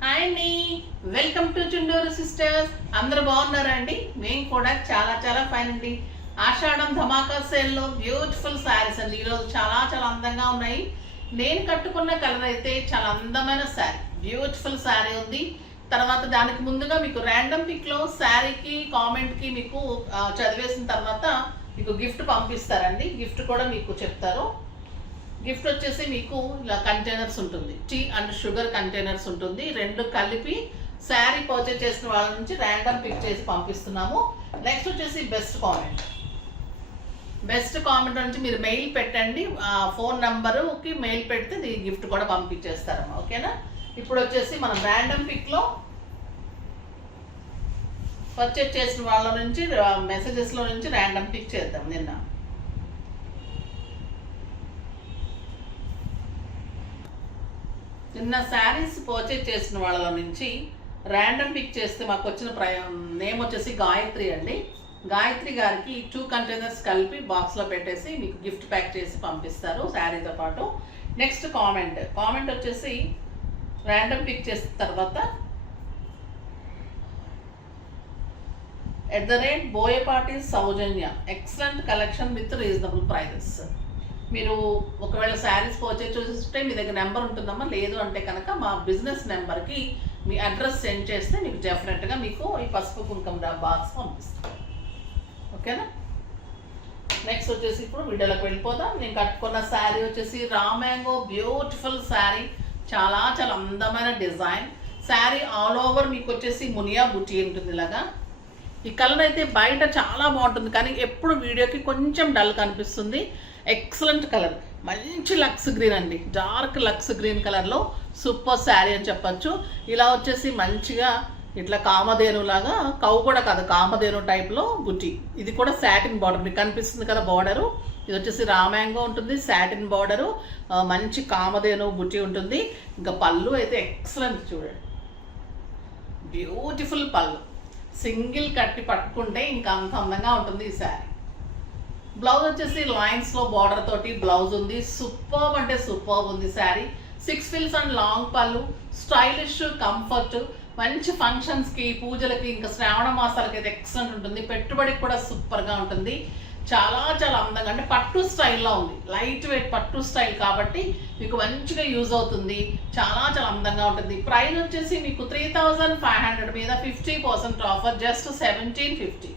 Hi అండి, welcome to Chunduru sisters. అందరూ బాగున్నారా అండి? మేము కూడా చాలా చాలా ఫైన్ అండి. ఆషాఢం ధమాకా సేల్లో బ్యూటిఫుల్ శారీస్ అండి. ఈరోజు చాలా చాలా అందంగా ఉన్నాయి. నేను కట్టుకున్న కలర్ అయితే చాలా అందమైన శారీ, బ్యూటిఫుల్ శారీ ఉంది. తర్వాత దానికి ముందుగా మీకు ర్యాండమ్ పిక్లో శారీకి కామెంట్కి మీకు చదివేసిన తర్వాత మీకు గిఫ్ట్ పంపిస్తారండి. గిఫ్ట్ కూడా మీకు చెప్తారు. గిఫ్ట్ వచ్చేసి మీకు ఇలా కంటైనర్స్ ఉంటుంది, టీ అండ్ షుగర్ కంటైనర్స్ ఉంటుంది. రెండు కలిపి శారీ పర్చేజ్ చేసిన వాళ్ళ నుంచి ర్యాండమ్ పిక్ చేసి పంపిస్తున్నాము. నెక్స్ట్ వచ్చేసి బెస్ట్ కామెంట్ నుంచి మీరు మెయిల్ పెట్టండి, ఫోన్ నెంబరుకి మెయిల్ పెడితే ఈ గిఫ్ట్ కూడా పంపించేస్తారమ్మా. ఓకేనా? ఇప్పుడు వచ్చేసి మనం ర్యాండమ్ పిక్లో పర్చేజ్ చేసిన వాళ్ళ నుంచి మెసేజెస్లో నుంచి ర్యాండమ్ పిక్ చేద్దాం. నిన్న శారీస్ పర్చేజ్ చేసిన వాళ్ళ నుంచి ర్యాండమ్ పిక్ చేస్తే మాకు వచ్చిన నేమ్ వచ్చేసి గాయత్రి అండి. గాయత్రి గారికి 2 కంటైనర్స్ కలిపి బాక్స్లో పెట్టేసి మీకు గిఫ్ట్ ప్యాక్ చేసి పంపిస్తారు శారీతో పాటు. నెక్స్ట్ కామెంట్ వచ్చేసి ర్యాండమ్ పిక్ చేసిన తర్వాత @Boyapati Soujanya, excellent collection with reasonable prices. మీరు ఒకవేళ శారీస్ పర్చేజ్ చూస్తే మీ దగ్గర నెంబర్ ఉంటుందమ్మా, లేదు అంటే కనుక మా బిజినెస్ నెంబర్కి మీ అడ్రస్ సెండ్ చేస్తే మీకు డెఫినెట్గా మీకు ఈ పసుపు కుంకుమ బాక్స్ పంపిస్తాం. ఓకేనా? నెక్స్ట్ వచ్చేసి ఇప్పుడు వీడియోలోకి వెళ్ళిపోదాం. నేను కట్టుకున్న శారీ వచ్చేసి రా మ్యాంగో, బ్యూటిఫుల్ శారీ, చాలా చాలా అందమైన డిజైన్ శారీ. ఆల్ ఓవర్ మీకు వచ్చేసి మునియా బుటీ ఉంటుంది. ఇలాగా ఈ కలర్ అయితే బయట చాలా బాగుంటుంది, కానీ ఎప్పుడు వీడియోకి కొంచెం డల్ కనిపిస్తుంది. ఎక్సలెంట్ కలర్, మంచి లక్స్ గ్రీన్ అండి, డార్క్ లక్స్ గ్రీన్ కలర్లో సూపర్ శారీ అని చెప్పచ్చు. ఇలా వచ్చేసి మంచిగా ఇట్లా కామధేను లాగా, కవు కూడా కాదు, కామధేను టైప్లో బుటీ. ఇది కూడా సాటిన్ బార్డర్ మీకు కనిపిస్తుంది కదా బార్డరు. ఇది వచ్చేసి రా మ్యాంగో ఉంటుంది, సాటిన్ బార్డరు, మంచి కామధేను బుటీ ఉంటుంది. ఇంకా పళ్ళు అయితే ఎక్సలెంట్, చూడండి బ్యూటిఫుల్ పళ్ళు. సింగిల్ కట్టి పట్టుకుంటే ఇంకా అంత అందంగా ఉంటుంది ఈ శారీ. బ్లౌజ్ వచ్చేసి లైన్స్లో బార్డర్ తోటి బ్లౌజ్ ఉంది. సూపర్బ్ అంటే సూపర్బ్ ఉంది శారీ. 6 ఫిల్స్ అండ్ లాంగ్ పళ్ళు, స్టైలిష్, కంఫర్ట్, మంచి ఫంక్షన్స్కి, పూజలకి, ఇంకా శ్రావణ మాసాలకి అయితే ఎక్సలెంట్ ఉంటుంది. పెట్టుబడికి కూడా సూపర్గా ఉంటుంది. చాలా చాలా అందంగా, అంటే పట్టు స్టైల్లో ఉంది, లైట్ వెయిట్ పట్టు స్టైల్ కాబట్టి మీకు మంచిగా యూజ్ అవుతుంది. చాలా చాలా అందంగా ఉంటుంది. ప్రైస్ వచ్చేసి మీకు 3500 మీద 50% ఆఫర్, జస్ట్ 1750.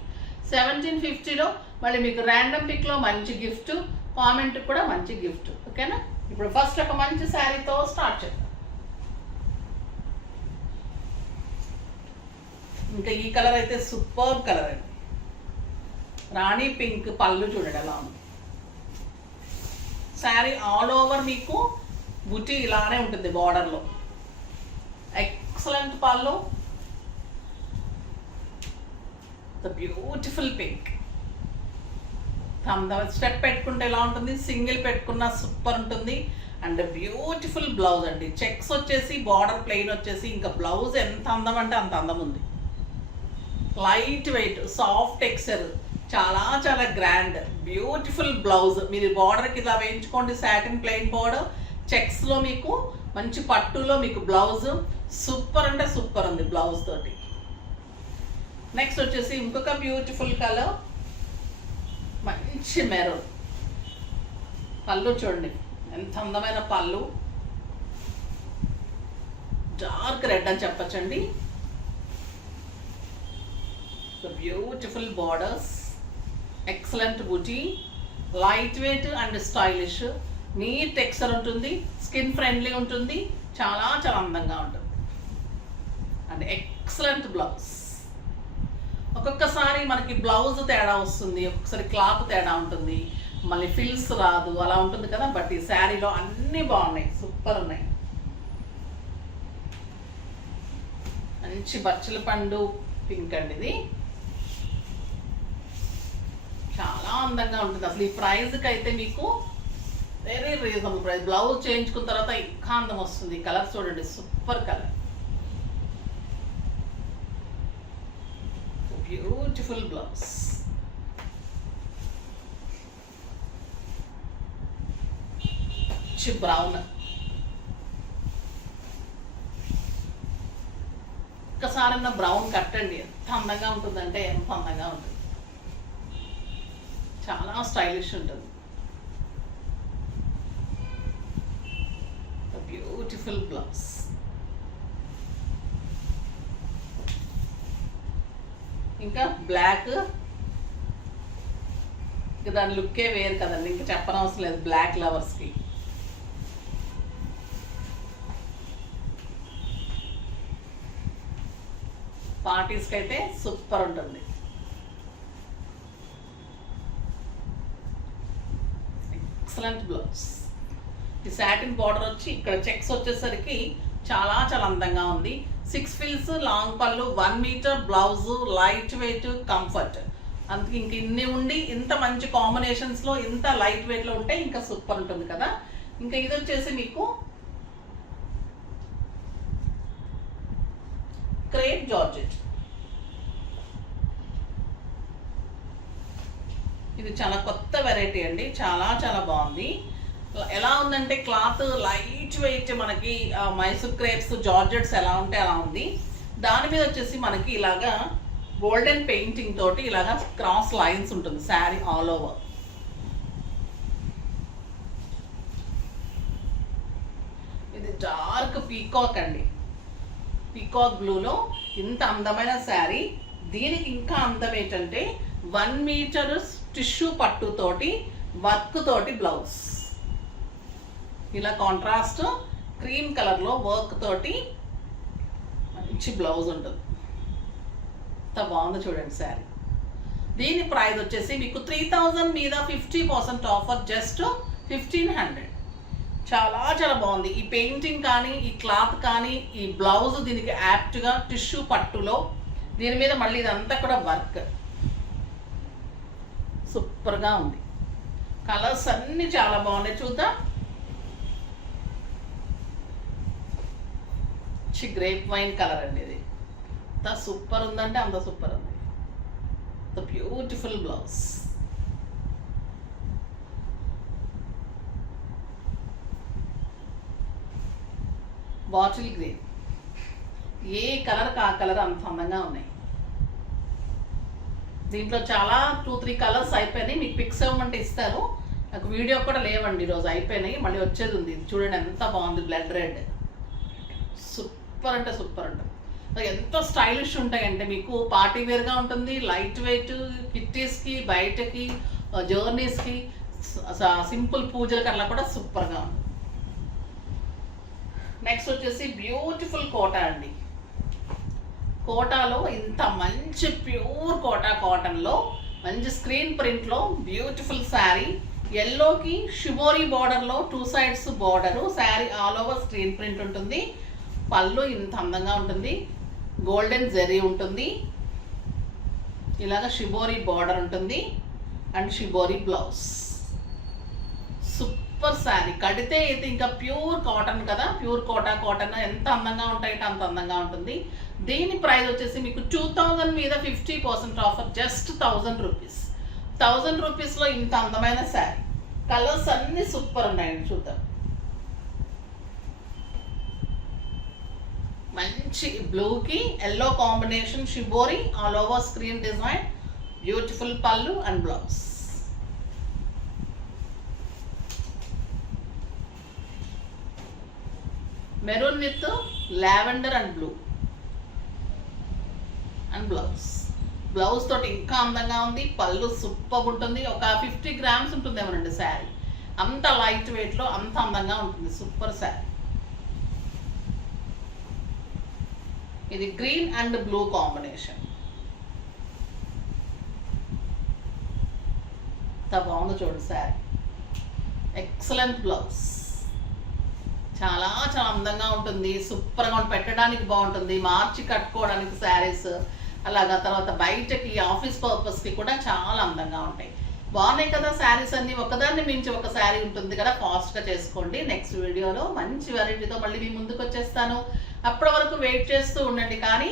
1750లో మళ్ళీ మీకు ర్యాండమ్ పిక్లో మంచి గిఫ్ట్, కామెంట్ కూడా మంచి గిఫ్ట్. ఓకేనా? ఇప్పుడు ఫస్ట్ ఒక మంచి శారీతో స్టార్ట్ చేద్దాం. ఇంకా ఈ కలర్ అయితే సూపర్ కలర్ అండి, రాణి పింక్. పళ్ళు చూడండి ఎలా ఉంది. శారీ ఆల్ ఓవర్ మీకు బుటీ ఇలానే ఉంటుంది బార్డర్లో. ఎక్సలెంట్ పళ్ళు, ద బ్యూటిఫుల్ పింక్. స్టెప్ పెట్టుకుంటే ఎలా ఉంటుంది, సింగిల్ పెట్టుకున్న సూపర్ ఉంటుంది. అండ్ బ్యూటిఫుల్ బ్లౌజ్ అండి. చెక్స్ వచ్చేసి బార్డర్ ప్లెయిన్ వచ్చేసి, ఇంకా బ్లౌజ్ ఎంత అందం అంటే అంత అందం ఉంది. లైట్ వెయిట్, సాఫ్ట్ టెక్స్చర్, చాలా చాలా గ్రాండ్, బ్యూటిఫుల్ బ్లౌజ్. మీరు బార్డర్కి ఇలా వేయించుకోండి, సాటిన్ ప్లెయిన్ బార్డర్, చెక్స్లో మీకు మంచి పట్టులో మీకు బ్లౌజ్ సూపర్ అంటే సూపర్ ఉంది బ్లౌజ్ తోటి. నెక్స్ట్ వచ్చేసి ఇంకొక బ్యూటిఫుల్ కలర్, మంచి మెరూన్. పళ్ళు చూడండి ఎంత అందమైన పళ్ళు, డార్క్ రెడ్ అని చెప్పచ్చండి. బ్యూటిఫుల్ బార్డర్స్, ఎక్సలెంట్ బూటీ, light weight and stylish, neat texture ఉంటుంది, స్కిన్ ఫ్రెండ్లీ ఉంటుంది, చాలా చాలా అందంగా ఉంటుంది. And excellent blouse. ఒక్కొక్కసారి మనకి బ్లౌజ్ తేడా వస్తుంది, ఒక్కొక్కసారి క్లాత్ తేడా ఉంటుంది, మళ్ళీ ఫిల్స్ రాదు, అలా ఉంటుంది కదా. బట్ ఈ శారీలో అన్నీ బాగున్నాయి, సూపర్ ఉన్నాయి. మంచి బచ్చల పండు పింక్ అండి, ఇది చాలా అందంగా ఉంటుంది. అసలు ఈ ప్రైజ్కి అయితే మీకు వెరీ రీజనబుల్ ప్రైస్. బ్లౌజ్ చేయించుకున్న తర్వాత ఇంకా అందం వస్తుంది. కలర్ చూడండి, super colour, beautiful blouse. Brown, ఒక్కసారన్నా బ్రౌన్ కట్టండి, ఎంత అందంగా ఉంటుందంటే ఎంత అందంగా ఉంటుంది, చాలా స్టైలిష్ ఉంటుంది. Beautiful blouse. ఇంకా బ్లాక్, ఇంకా దాని లుక్కే వేరు కదండి, ఇంకా చెప్పనవసరం లేదు బ్లాక్ లవర్స్కి. పార్టీస్కి అయితే సూపర్ ఉంటుంది. Excellent blouse. ఈ సాటిన్ బార్డర్ వచ్చి ఇక్కడ చెక్స్ వచ్చేసరికి చాలా చాలా అందంగా ఉంది. 6 ఫిల్స్, లాంగ్ పళ్ళు, 1 metre blouse, light weight, comfort. అందుకే ఇంక ఇన్ని ఉండి ఇంత మంచి కాంబినేషన్స్లో ఇంత లైట్ వెయిట్లో ఉంటే ఇంకా సూపర్ ఉంటుంది కదా. ఇంకా ఇది వచ్చేసి మీకు క్రేప్ జార్జెట్. ఇది చాలా కొత్త వెరైటీ అండి, చాలా చాలా బాగుంది. ఎలా ఉందంటే క్లాత్ లైట్ వెయిట్, మనకి మైసూర్ క్రేప్స్ జార్జెట్స్ ఎలా ఉంటే అలా ఉంది. దాని మీద వచ్చేసి మనకి ఇలాగా గోల్డెన్ పెయింటింగ్ తోటి ఇలాగా క్రాస్ లైన్స్ ఉంటుంది శారీ ఆల్ ఓవర్. ఇది డార్క్ పీకాక్ అండి, పీకాక్ బ్లూలో ఇంత అందమైన శారీ. దీనికి ఇంకా అందం ఏంటంటే 1 మీటర్ టిష్యూ పట్టుతోటి వర్క్ తోటి బ్లౌజ్, ఇలా కాంట్రాస్ట్ క్రీమ్ కలర్లో వర్క్ తోటి మంచి బ్లౌజ్ ఉంటుంది. ఎంత బాగుందో చూడండి శారీ. దీని ప్రైస్ వచ్చేసి మీకు 3000 మీద 50% ఆఫర్, జస్ట్ 1500. చాలా చాలా బాగుంది. ఈ పెయింటింగ్ కానీ, ఈ క్లాత్ కానీ, ఈ బ్లౌజ్ దీనికి యాప్ట్గా టిష్యూ పట్టులో, దీని మీద మళ్ళీ ఇదంతా కూడా వర్క్, సూపర్గా ఉంది. కలర్స్ అన్నీ చాలా బాగున్నాయి, చూద్దాం. గ్రేప్ వైన్ కలర్ అండి, ఇది అంత సూపర్ ఉందంటే అంత సూపర్ ఉంది. The beautiful blouse. Bottle green, A colour ఆ కలర్ అంత అందంగా ఉన్నాయి. దీంట్లో చాలా 2-3 కలర్స్ అయిపోయినాయి. మీకు పిక్స్ ఇవ్వమంటే ఇస్తారు, నాకు వీడియో కూడా లేవండి, ఈరోజు అయిపోయినాయి. మళ్ళీ వచ్చేది ఉంది. చూడండి ఎంత బాగుంది, బ్లడ్ రెడ్, సూపర్ అంటే సూపర్ ఉంటుంది. ఎంతో స్టైలిష్ ఉంటాయంటే మీకు పార్టీ వేర్గా ఉంటుంది, లైట్ వెయిట్, కిట్టీస్కి, బయటకి, జర్నీస్కి, సింపుల్ పూజలకి అట్లా కూడా సూపర్గా ఉంది. నెక్స్ట్ వచ్చేసి బ్యూటిఫుల్ కోటా అండి. కోటాలో ఇంత మంచి ప్యూర్ కోటా కాటన్లో మంచి స్క్రీన్ ప్రింట్లో బ్యూటిఫుల్ శారీ. ఎల్లోకి షిబోరీ బార్డర్లో 2 sides border, sari all over screen print ఉంటుంది. పళ్ళు ఇంత అందంగా ఉంటుంది, గోల్డెన్ జెరీ ఉంటుంది, ఇలాగ షిబోరీ బార్డర్ ఉంటుంది and shibori blouse. Super sari. కడితే అయితే ఇంకా ప్యూర్ కాటన్ కదా, ప్యూర్ కోటా కాటన్ ఎంత అందంగా ఉంటాయంటే అంత అందంగా ఉంటుంది. దీని ప్రైస్ వచ్చేసి మీకు 2000 మీద 50% ఆఫర్, జస్ట్ 1000 రూపీస్. 1000 రూపీస్లో ఇంత అందమైన శారీ. కలర్స్ అన్నీ సూపర్ ఉన్నాయండి, చూద్దాం. మంచి బ్లూకి yellow combination, shibori all over screen design, beautiful పళ్ళు and blouse. Maroon with lavender and blue and blouse. Blouse తోటి ఇంకా అందంగా ఉంది, పళ్ళు సూపర్ ఉంటుంది. ఒక 50 గ్రామ్స్ ఉంటుంది ఏమనండి శారీ, అంత లైట్ వెయిట్లో అంత అందంగా ఉంటుంది, సూపర్ శారీ. ఇది గ్రీన్ అండ్ బ్లూ కాంబినేషన్, ఎంత బాగుందో చూడండి శారీ. ఎక్సలెంట్ బ్లౌజ్, చాలా చాలా అందంగా ఉంటుంది, సూపర్గా ఉంటుంది, పెట్టడానికి బాగుంటుంది, మార్చి కట్టుకోవడానికి శారీస్, అలాగా తర్వాత బయటకి ఆఫీస్ పర్పస్కి కూడా చాలా అందంగా ఉంటాయి. బాగున్నాయి కదా శారీస్ అన్నీ, ఒకదాన్ని మించి ఒక శారీ ఉంటుంది కదా, ఫాస్ట్గా చేసుకోండి. నెక్స్ట్ వీడియోలో మంచి వెరైటీతో మళ్ళీ మీ ముందుకు వచ్చేస్తాను. అప్పటి వరకు వెయిట్ చేస్తూ ఉండండి. కానీ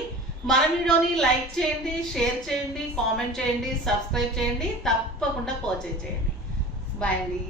మన వీడియోని లైక్ చేయండి, షేర్ చేయండి, కామెంట్ చేయండి, సబ్స్క్రైబ్ చేయండి, తప్పకుండా పర్చేజ్ చేయండి. బాయ్ అండి.